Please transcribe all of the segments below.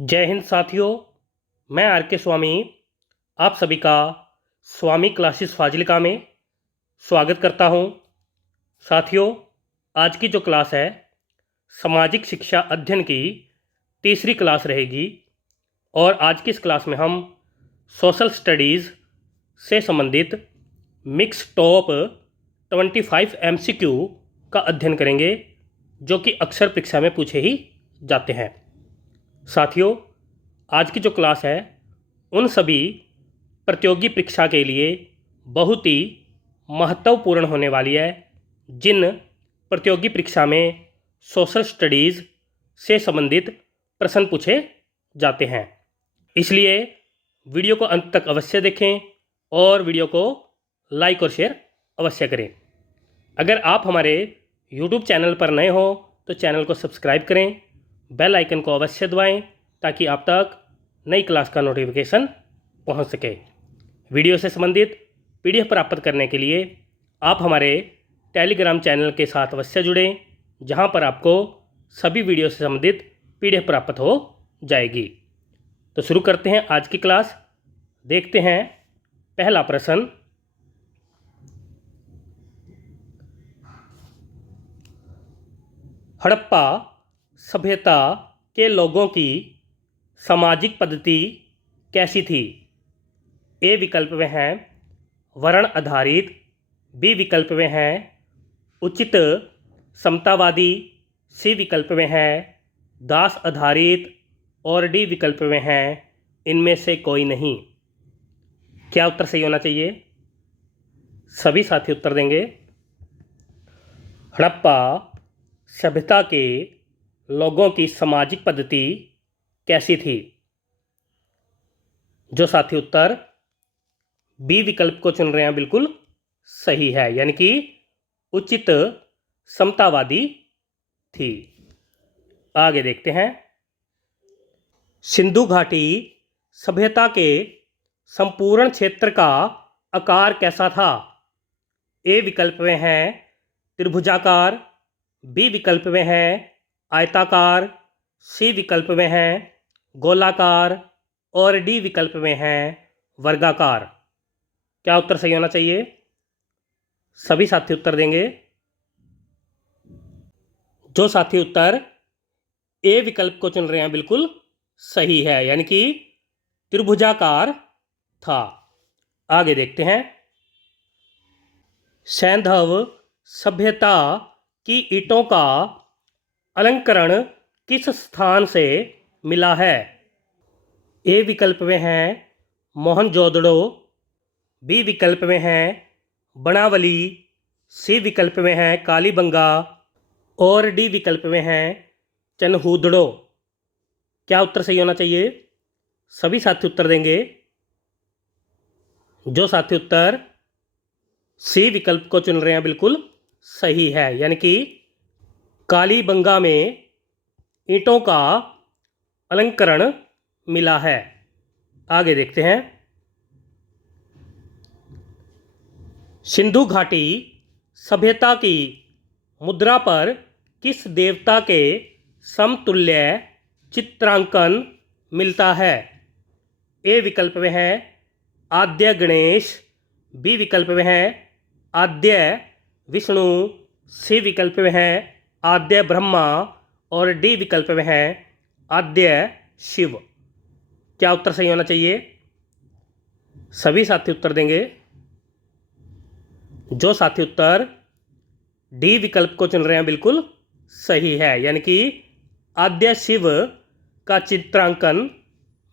जय हिंद साथियों। मैं आर के स्वामी आप सभी का स्वामी क्लासेस फाजिलिका में स्वागत करता हूं। साथियों, आज की जो क्लास है सामाजिक शिक्षा अध्ययन की तीसरी क्लास रहेगी और आज की इस क्लास में हम सोशल स्टडीज़ से संबंधित मिक्स टॉप 25 MCQ का अध्ययन करेंगे जो कि अक्सर परीक्षा में पूछे ही जाते हैं। साथियों, आज की जो क्लास है उन सभी प्रतियोगी परीक्षा के लिए बहुत ही महत्वपूर्ण होने वाली है जिन प्रतियोगी परीक्षा में सोशल स्टडीज़ से संबंधित प्रश्न पूछे जाते हैं। इसलिए वीडियो को अंत तक अवश्य देखें और वीडियो को लाइक और शेयर अवश्य करें। अगर आप हमारे YouTube चैनल पर नए हो तो चैनल को सब्सक्राइब करें, बेल आइकन को अवश्य दबाएं ताकि आप तक नई क्लास का नोटिफिकेशन पहुंच सके। वीडियो से संबंधित PDF प्राप्त करने के लिए आप हमारे टेलीग्राम चैनल के साथ अवश्य जुड़ें, जहां पर आपको सभी वीडियो से संबंधित PDF प्राप्त हो जाएगी। तो शुरू करते हैं आज की क्लास। देखते हैं पहला प्रश्न। हड़प्पा सभ्यता के लोगों की सामाजिक पद्धति कैसी थी? ए विकल्प में हैं वर्ण आधारित, बी विकल्प में हैं उचित समतावादी, सी विकल्प में हैं दास आधारित और डी विकल्प में हैं इनमें से कोई नहीं। क्या उत्तर सही होना चाहिए? सभी साथी उत्तर देंगे। हड़प्पा सभ्यता के लोगों की सामाजिक पद्धति कैसी थी? जो साथी उत्तर बी विकल्प को चुन रहे हैं बिल्कुल सही है, यानी कि उचित समतावादी थी। आगे देखते हैं। सिंधु घाटी सभ्यता के संपूर्ण क्षेत्र का आकार कैसा था? ए विकल्प में है त्रिभुजाकार, बी विकल्प में है आयताकार, सी विकल्प में है गोलाकार और डी विकल्प में है वर्गाकार। क्या उत्तर सही होना चाहिए? सभी साथी उत्तर देंगे। जो साथी उत्तर ए विकल्प को चुन रहे हैं बिल्कुल सही है, यानी कि त्रिभुजाकार था। आगे देखते हैं। सैंधव सभ्यता की ईंटों का अलंकरण किस स्थान से मिला है? ए विकल्प में है मोहनजोदड़ो, बी विकल्प में है बनावली, सी विकल्प में है कालीबंगा और डी विकल्प में है चनहूदड़ो। क्या उत्तर सही होना चाहिए? सभी साथी उत्तर देंगे। जो साथी उत्तर सी विकल्प को चुन रहे हैं बिल्कुल सही है, यानी कि कालीबंगा में ईंटों का अलंकरण मिला है। आगे देखते हैं। सिंधु घाटी सभ्यता की मुद्रा पर किस देवता के समतुल्य चित्रांकन मिलता है? ए विकल्प में है आद्य गणेश, बी विकल्प में है आद्य विष्णु, सी विकल्प में है आद्य ब्रह्मा और डी विकल्प में है आद्य शिव। क्या उत्तर सही होना चाहिए? सभी साथी उत्तर देंगे। जो साथी उत्तर डी विकल्प को चुन रहे हैं बिल्कुल सही है, यानी कि आद्य शिव का चित्रांकन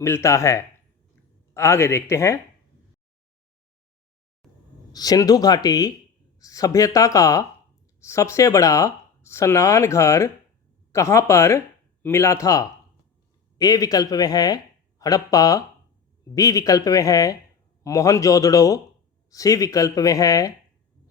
मिलता है। आगे देखते हैं। सिंधु घाटी सभ्यता का सबसे बड़ा स्नान घर कहाँ पर मिला था? ए विकल्प में है हड़प्पा, बी विकल्प में है मोहनजोदड़ो, सी विकल्प में है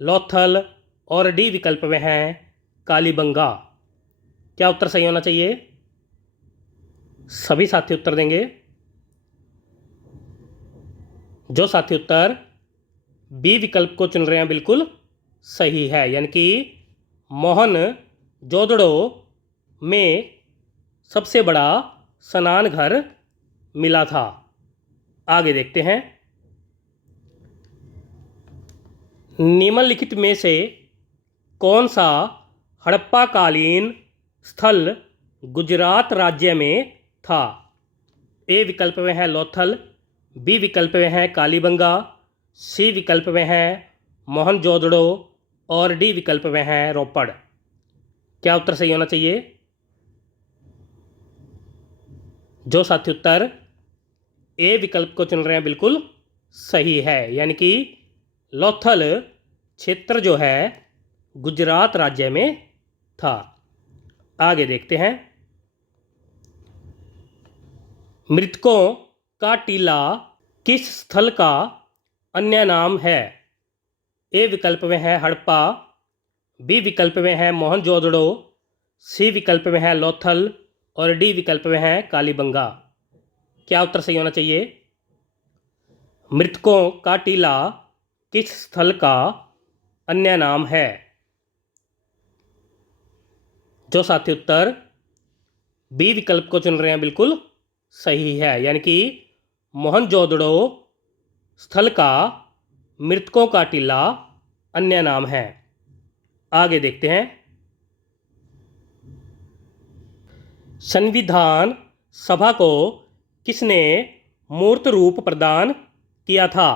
लोथल और डी विकल्प में है कालीबंगा। क्या उत्तर सही होना चाहिए? सभी साथी उत्तर देंगे। जो साथी उत्तर बी विकल्प को चुन रहे हैं बिल्कुल सही है, यानी कि मोहनजोदड़ो में सबसे बड़ा स्नान घर मिला था। आगे देखते हैं। निम्नलिखित में से कौन सा हड़प्पाकालीन स्थल गुजरात राज्य में था? ए विकल्प में है लोथल, बी विकल्प में है कालीबंगा, सी विकल्प में है मोहनजोदड़ो और डी विकल्प में है रोपड़। क्या उत्तर सही होना चाहिए? जो साथी उत्तर ए विकल्प को चुन रहे हैं बिल्कुल सही है, यानी कि लोथल क्षेत्र जो है गुजरात राज्य में था। आगे देखते हैं। मृतकों का टीला किस स्थल का अन्य नाम है? ए विकल्प में है हड़प्पा, बी विकल्प में है मोहनजोदड़ो, सी विकल्प में है लोथल और डी विकल्प में है कालीबंगा। क्या उत्तर सही होना चाहिए? मृतकों का टीला किस स्थल का अन्य नाम है? जो साथी उत्तर बी विकल्प को चुन रहे हैं बिल्कुल सही है, यानी कि मोहनजोदड़ो स्थल का मृतकों का टीला अन्य नाम है। आगे देखते हैं। संविधान सभा को किसने मूर्त रूप प्रदान किया था?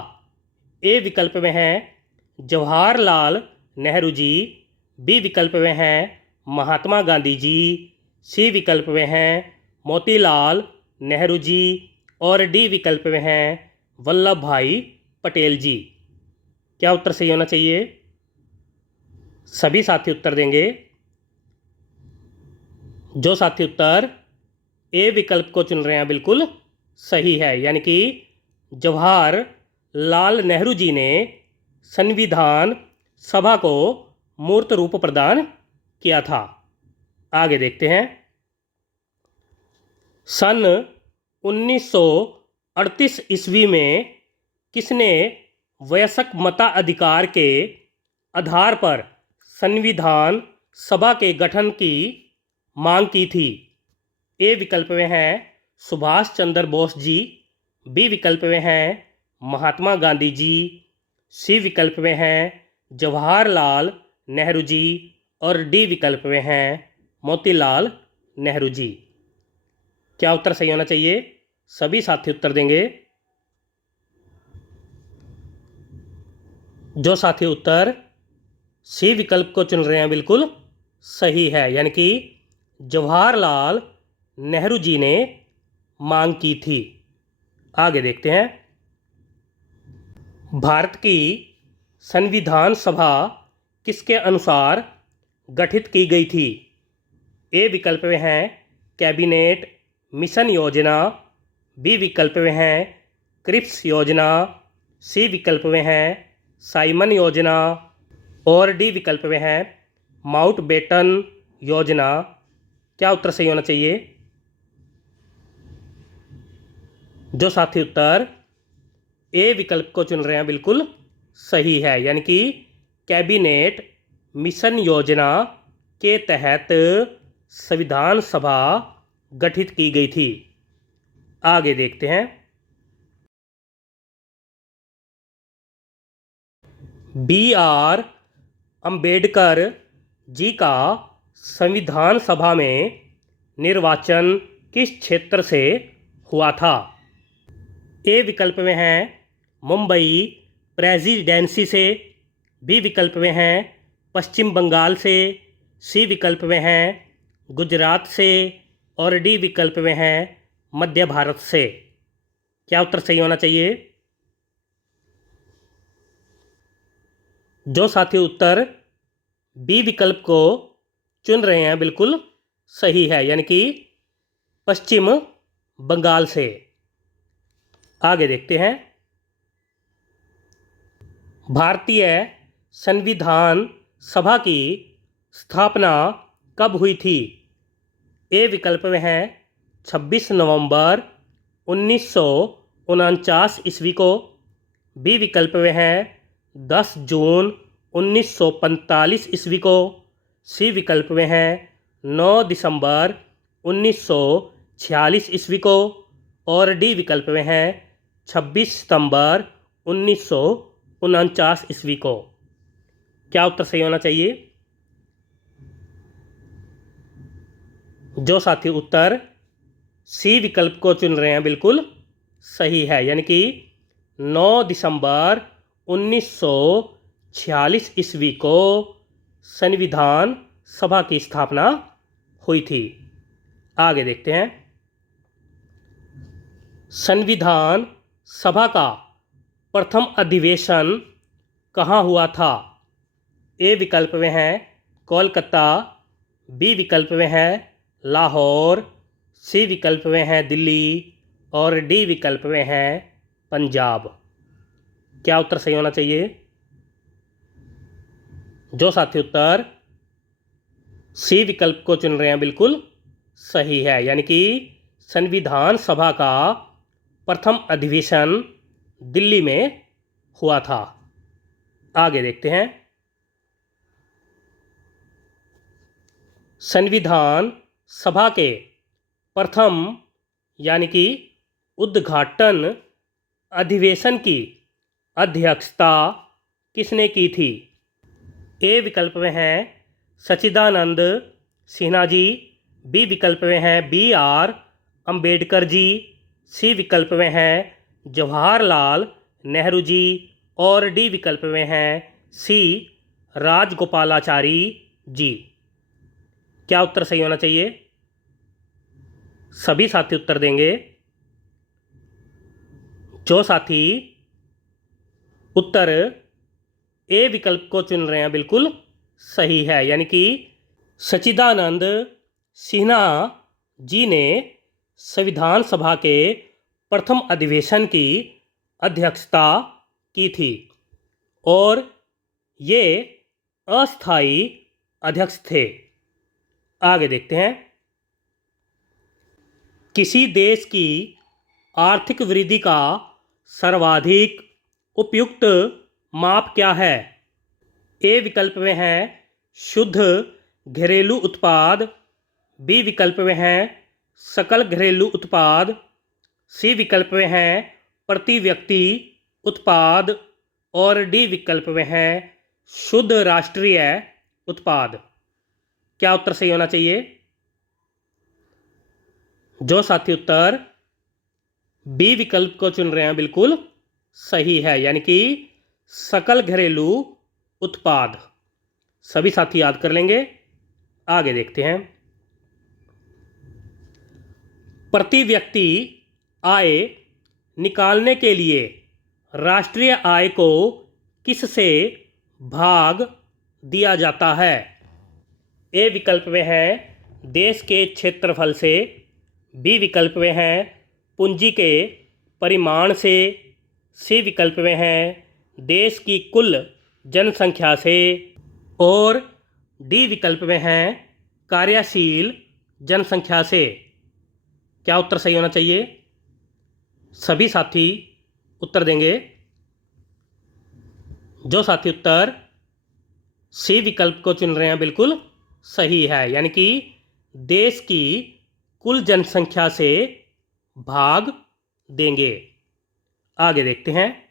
ए विकल्प में है जवाहरलाल नेहरू जी, बी विकल्प में है महात्मा गांधी जी, सी विकल्प में है मोतीलाल नेहरू जी और डी विकल्प में है वल्लभ भाई पटेल जी। क्या उत्तर सही होना चाहिए? सभी साथी उत्तर देंगे। जो साथी उत्तर ए विकल्प को चुन रहे हैं बिल्कुल सही है, यानी कि जवाहरलाल नेहरू जी ने संविधान सभा को मूर्त रूप प्रदान किया था। आगे देखते हैं। सन 1938 ईस्वी में किसने वयस्क मताधिकार के आधार पर संविधान सभा के गठन की मांग की थी? ए विकल्प में है सुभाष चंद्र बोस जी, बी विकल्प में है महात्मा गांधी जी, सी विकल्प में है जवाहरलाल नेहरू जी और डी विकल्प में है मोतीलाल नेहरू जी। क्या उत्तर सही होना चाहिए? सभी साथी उत्तर देंगे। जो साथी उत्तर सी विकल्प को चुन रहे हैं बिल्कुल सही है, यानी कि जवाहरलाल नेहरू जी ने मांग की थी। आगे देखते हैं। भारत की संविधान सभा किसके अनुसार गठित की गई थी? ए विकल्प में है कैबिनेट मिशन योजना, बी विकल्प में है क्रिप्स योजना, सी विकल्प में है साइमन योजना और डी विकल्प में है माउंटबेटन योजना। क्या उत्तर सही होना चाहिए? जो साथी उत्तर ए विकल्प को चुन रहे हैं बिल्कुल सही है, यानी कि कैबिनेट मिशन योजना के तहत संविधान सभा गठित की गई थी। आगे देखते हैं। बी आर अंबेडकर जी का संविधान सभा में निर्वाचन किस क्षेत्र से हुआ था? ए विकल्प में है मुंबई प्रेसिडेंसी से, बी विकल्प में है पश्चिम बंगाल से, सी विकल्प में है गुजरात से और डी विकल्प में है मध्य भारत से। क्या उत्तर सही होना चाहिए? जो साथी उत्तर बी विकल्प को चुन रहे हैं बिल्कुल सही है, यानी कि पश्चिम बंगाल से। आगे देखते हैं। भारतीय संविधान सभा की स्थापना कब हुई थी? ए विकल्प में है 26 नवंबर 1949 ईस्वी को, बी विकल्प में है 10 जून 1945 ईस्वी को, सी विकल्प में है 9 दिसंबर 1946 ईस्वी को, और डी विकल्प में है 26 सितंबर 1949 ईस्वी को। क्या उत्तर सही होना चाहिए? जो साथी उत्तर सी विकल्प को चुन रहे हैं बिल्कुल सही है, यानी कि 9 दिसंबर 1946 ईस्वी को संविधान सभा की स्थापना हुई थी। आगे देखते हैं। संविधान सभा का प्रथम अधिवेशन कहाँ हुआ था? ए विकल्प में है कोलकाता, बी विकल्प में है लाहौर, सी विकल्प में है दिल्ली, और डी विकल्प में है पंजाब। क्या उत्तर सही होना चाहिए? जो साथी उत्तर सी विकल्प को चुन रहे हैं बिल्कुल सही है, यानी कि संविधान सभा का प्रथम अधिवेशन दिल्ली में हुआ था। आगे देखते हैं। संविधान सभा के प्रथम यानी कि उद्घाटन अधिवेशन की अध्यक्षता किसने की थी? ए विकल्प में है सच्चिदानंद सिन्हा जी, बी विकल्प में है BR अम्बेडकर जी, सी विकल्प में है जवाहरलाल नेहरू जी, और डी विकल्प में है सी राजगोपालाचारी जी। क्या उत्तर सही होना चाहिए? सभी साथी उत्तर देंगे। जो साथी उत्तर ए विकल्प को चुन रहे हैं बिल्कुल सही है, यानी कि सच्चिदानंद सिन्हा जी ने संविधान सभा के प्रथम अधिवेशन की अध्यक्षता की थी, और ये अस्थाई अध्यक्ष थे। आगे देखते हैं। किसी देश की आर्थिक वृद्धि का सर्वाधिक उपयुक्त माप क्या है? ए विकल्प में है शुद्ध घरेलू उत्पाद, बी विकल्प में है सकल घरेलू उत्पाद, सी विकल्प में है प्रति व्यक्ति उत्पाद, और डी विकल्प में है शुद्ध राष्ट्रीय उत्पाद। क्या उत्तर सही होना चाहिए? जो साथी उत्तर बी विकल्प को चुन रहे हैं बिल्कुल सही है, यानी कि सकल घरेलू उत्पाद। सभी साथी याद कर लेंगे। आगे देखते हैं। प्रति व्यक्ति आय निकालने के लिए राष्ट्रीय आय को किससे भाग दिया जाता है? ए विकल्प में है देश के क्षेत्रफल से, बी विकल्प में है पूंजी के परिमाण से, सी विकल्प में है देश की कुल जनसंख्या से, और डी विकल्प में है कार्यशील जनसंख्या से। क्या उत्तर सही होना चाहिए? सभी साथी उत्तर देंगे। जो साथी उत्तर सी विकल्प को चुन रहे हैं बिल्कुल सही है, यानी कि देश की कुल जनसंख्या से भाग देंगे। आगे देखते हैं।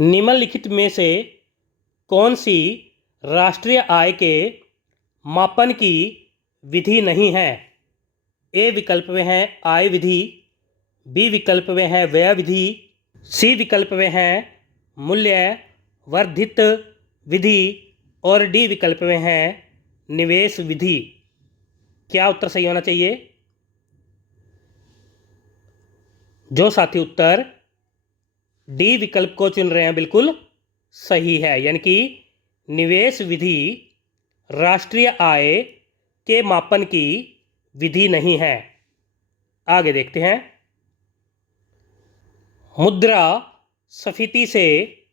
निम्नलिखित में से कौन सी राष्ट्रीय आय के मापन की विधि नहीं है? ए विकल्प में है आय विधि, बी विकल्प में है व्यय विधि, सी विकल्प में है मूल्य वर्धित विधि, और डी विकल्प में है निवेश विधि। क्या उत्तर सही होना चाहिए? जो साथी उत्तर डी विकल्प को चुन रहे हैं बिल्कुल सही है, यानी कि निवेश विधि राष्ट्रीय आय के मापन की विधि नहीं है। आगे देखते हैं। मुद्रा स्फीति से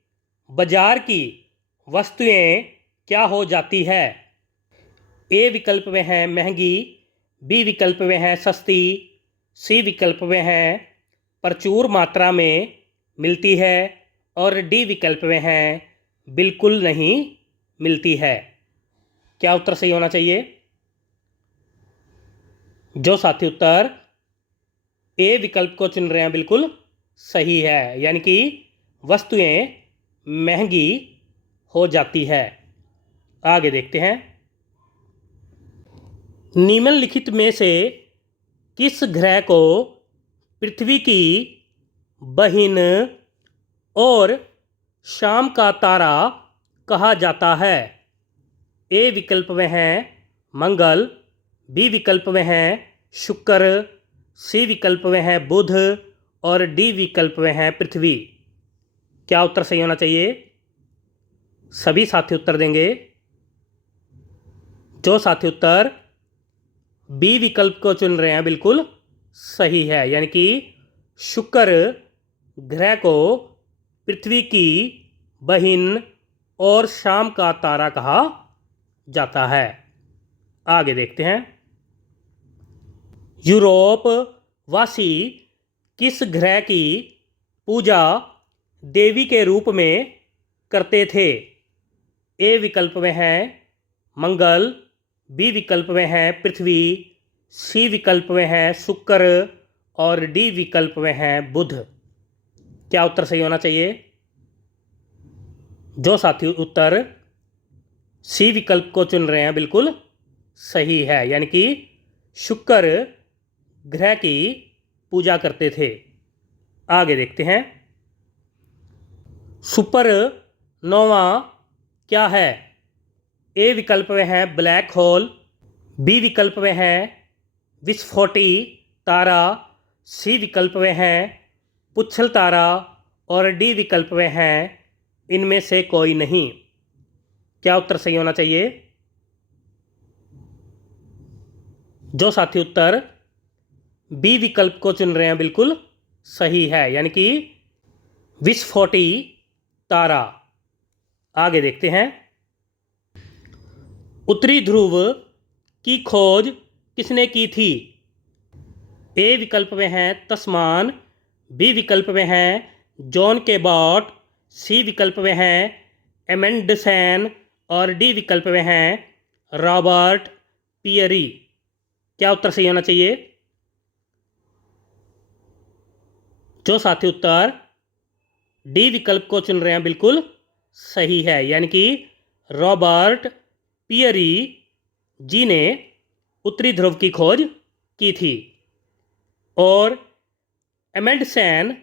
बाजार की वस्तुएं क्या हो जाती है? ए विकल्प में है महंगी, बी विकल्प में है सस्ती, सी विकल्प में है प्रचुर मात्रा में मिलती है, और डी विकल्प में है बिल्कुल नहीं मिलती है। क्या उत्तर सही होना चाहिए? जो साथी उत्तर ए विकल्प को चुन रहे हैं बिल्कुल सही है, यानी कि वस्तुएं महंगी हो जाती है। आगे देखते हैं। निम्नलिखित में से किस ग्रह को पृथ्वी की बहिन और शाम का तारा कहा जाता है? ए विकल्प में है मंगल, बी विकल्प में है शुक्र, सी विकल्प में है बुध और डी विकल्प में है पृथ्वी। क्या उत्तर सही होना चाहिए? सभी साथी उत्तर देंगे। जो साथी उत्तर बी विकल्प को चुन रहे हैं बिल्कुल सही है, यानी कि शुक्र ग्रह को पृथ्वी की बहिन और शाम का तारा कहा जाता है। आगे देखते हैं। यूरोप वासी किस ग्रह की पूजा देवी के रूप में करते थे? ए विकल्प में है मंगल, बी विकल्प में है पृथ्वी, सी विकल्प में है शुक्र और डी विकल्प में है बुध। क्या उत्तर सही होना चाहिए? जो साथी उत्तर सी विकल्प को चुन रहे हैं बिल्कुल सही है, यानी कि शुक्र ग्रह की पूजा करते थे। आगे देखते हैं। सुपर नोवा क्या है? ए विकल्प में है ब्लैक होल, बी विकल्प में है विस्फोटी तारा, सी विकल्प में है पुच्छल तारा और डी विकल्प में है इनमें से कोई नहीं। क्या उत्तर सही होना चाहिए? जो साथी उत्तर बी विकल्प को चुन रहे हैं बिल्कुल सही है, यानी कि विस्फोटी तारा। आगे देखते हैं। उत्तरी ध्रुव की खोज किसने की थी? ए विकल्प में है तस्मान, बी विकल्प में है जॉन केबॉट, सी विकल्प में है एमेंडसेन और डी विकल्प में है रॉबर्ट पियरी। क्या उत्तर सही होना चाहिए? जो साथी उत्तर डी विकल्प को चुन रहे हैं बिल्कुल सही है, यानी कि रॉबर्ट पियरी जी ने उत्तरी ध्रुव की खोज की थी और एमेंडसेन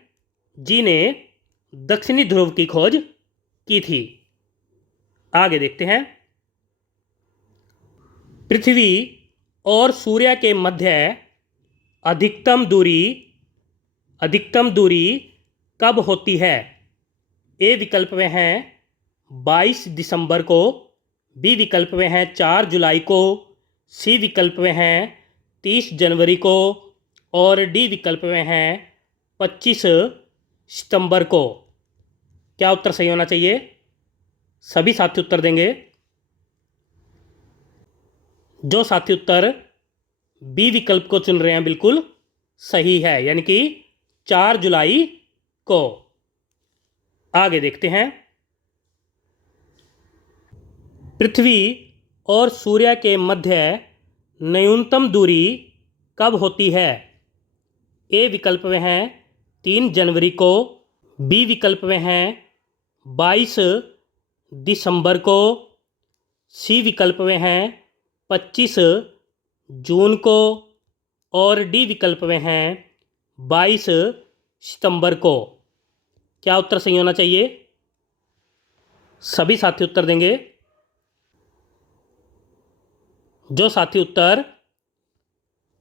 जी ने दक्षिणी ध्रुव की खोज की थी। आगे देखते हैं। पृथ्वी और सूर्य के मध्य अधिकतम दूरी कब होती है? ए विकल्प में है 22 दिसंबर को, बी विकल्प में है 4 जुलाई को, सी विकल्प में है 30 जनवरी को और डी विकल्प में है 25 सितंबर को। क्या उत्तर सही होना चाहिए? सभी साथी उत्तर देंगे। जो साथी उत्तर बी विकल्प को चुन रहे हैं बिल्कुल सही है, यानी कि 4 जुलाई को। आगे देखते हैं। पृथ्वी और सूर्य के मध्य न्यूनतम दूरी कब होती है? ए विकल्प में है 3 जनवरी को, बी विकल्प में है 22 दिसंबर को, सी विकल्प में है 25 जून को और डी विकल्प में है 22 सितंबर को। क्या उत्तर सही होना चाहिए? सभी साथी उत्तर देंगे। जो साथी उत्तर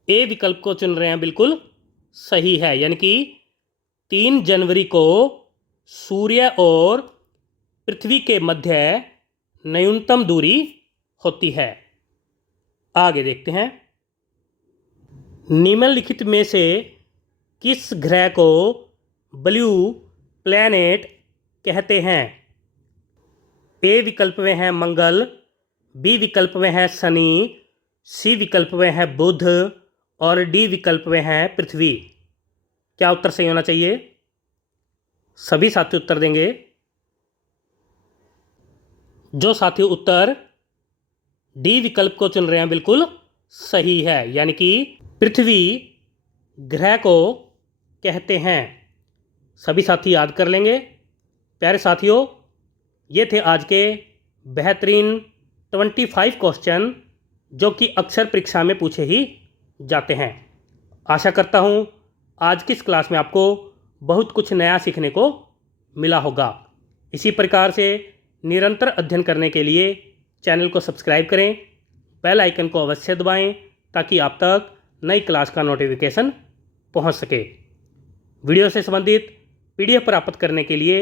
ए विकल्प को चुन रहे हैं बिल्कुल सही है, यानी कि 3 जनवरी को सूर्य और पृथ्वी के मध्य न्यूनतम दूरी होती है। आगे देखते हैं। निम्नलिखित में से किस ग्रह को ब्लू प्लैनेट कहते हैं? ए विकल्प में है मंगल, बी विकल्प में है शनि, सी विकल्प में है बुध और डी विकल्प में है पृथ्वी। क्या उत्तर सही होना चाहिए? सभी साथी उत्तर देंगे। जो साथी उत्तर डी विकल्प को चुन रहे हैं बिल्कुल सही है, यानी कि पृथ्वी ग्रह को कहते हैं? सभी साथी याद कर लेंगे। प्यारे साथियों, ये थे आज के बेहतरीन 25 क्वेश्चन जो कि अक्सर परीक्षा में पूछे ही जाते हैं। आशा करता हूँ आज की इस क्लास में आपको बहुत कुछ नया सीखने को मिला होगा। इसी प्रकार से निरंतर अध्ययन करने के लिए चैनल को सब्सक्राइब करें, बेल आइकन को अवश्य दबाएं ताकि आप तक नई क्लास का नोटिफिकेशन पहुंच सके। वीडियो से संबंधित PDF प्राप्त करने के लिए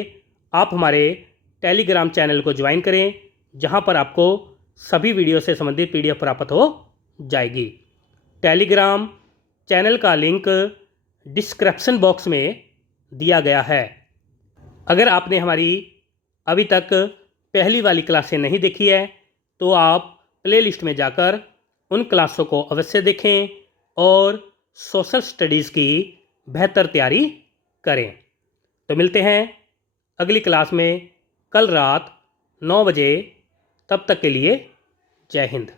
आप हमारे टेलीग्राम चैनल को ज्वाइन करें, जहां पर आपको सभी वीडियो से संबंधित PDF प्राप्त हो जाएगी। टेलीग्राम चैनल का लिंक डिस्क्रिप्शन बॉक्स में दिया गया है। अगर आपने हमारी अभी तक पहली वाली क्लासें नहीं देखी है तो आप प्लेलिस्ट में जाकर उन क्लासों को अवश्य देखें और सोशल स्टडीज़ की बेहतर तैयारी करें। तो मिलते हैं अगली क्लास में कल रात 9 बजे। तब तक के लिए जय हिंद।